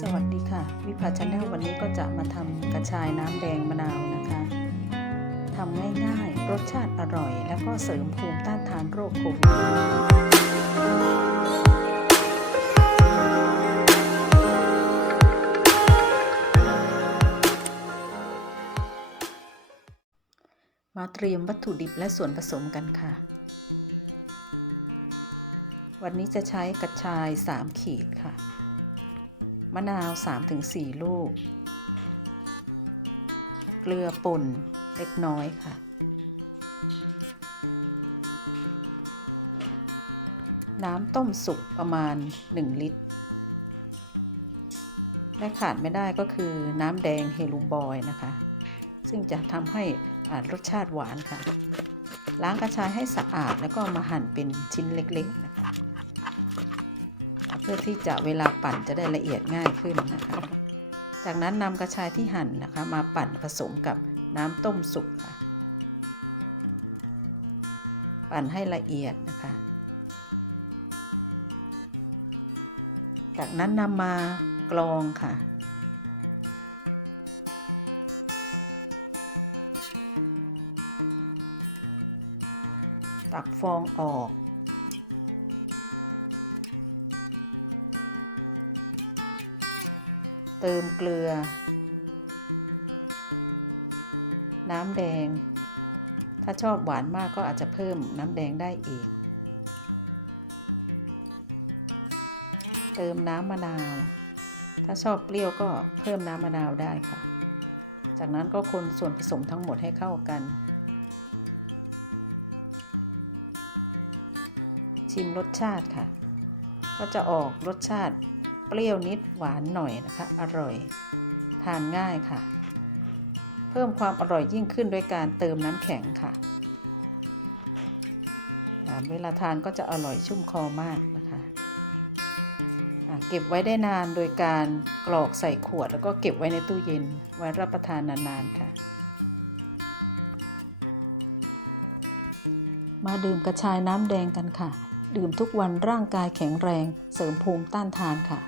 สวัสดีค่ะ วิภาชาแนลวันนี้ก็จะมาทำกระชายน้ำแดงมะนาวนะคะทำง่ายๆ รสชาติอร่อย แล้วก็เสริมภูมิต้านทานโรคโควิดมาเตรียมวัตถุดิบและส่วนผสมกันค่ะ วันนี้จะใช้กระชาย 3 ขีดค่ะ มะนาว 3-4 ลูก เกลือป่นเล็กน้อยค่ะ น้ำต้มสุกประมาณ 1 ลิตร และขาดไม่ได้ก็คือน้ำแดงเฮลูบอยนะคะ ซึ่งจะทำให้อ่ารสชาติหวานค่ะ ล้างกระชายให้สะอาดแล้วก็มาหั่นเป็นชิ้นเล็กๆนะคะ พื่อที่จะเวลาปั่นจะได้ละเอียดง่ายขึ้นนะคะ จากนั้นนำกระชายที่หั่นนะคะ มาปั่นผสมกับน้ำต้มสุกค่ะ ปั่นให้ละเอียดนะคะ จากนั้นนำมากรองค่ะตักฟองออก เติมเกลือ น้ำแดง ถ้าชอบหวานมากก็อาจจะเพิ่มน้ำแดงได้อีก เติมน้ำมะนาว ถ้าชอบเปรี้ยวก็เพิ่มน้ำมะนาวได้ค่ะ จากนั้นก็คนส่วนผสมทั้งหมดให้เข้ากัน ชิมรสชาติค่ะ ก็จะออกรสชาติ ปรี้ยวนิดหวานหน่อยนะคะ อร่อย ทานง่ายค่ะ เพิ่มความอร่อยยิ่งขึ้นด้วยการเติมน้ำแข็งค่ะ เวลาทานก็จะอร่อยชุ่มคอมากนะคะเก็บไว้ได้นานโดยการกรอกใส่ขวดแล้วก็เก็บไว้ในตู้เย็นไว้รับประทานนานๆค่ะ มาดื่มกระชายน้ำแดงกันค่ะ ดื่มทุกวันร่างกายแข็งแรง เสริมภูมิต้านทานค่ะ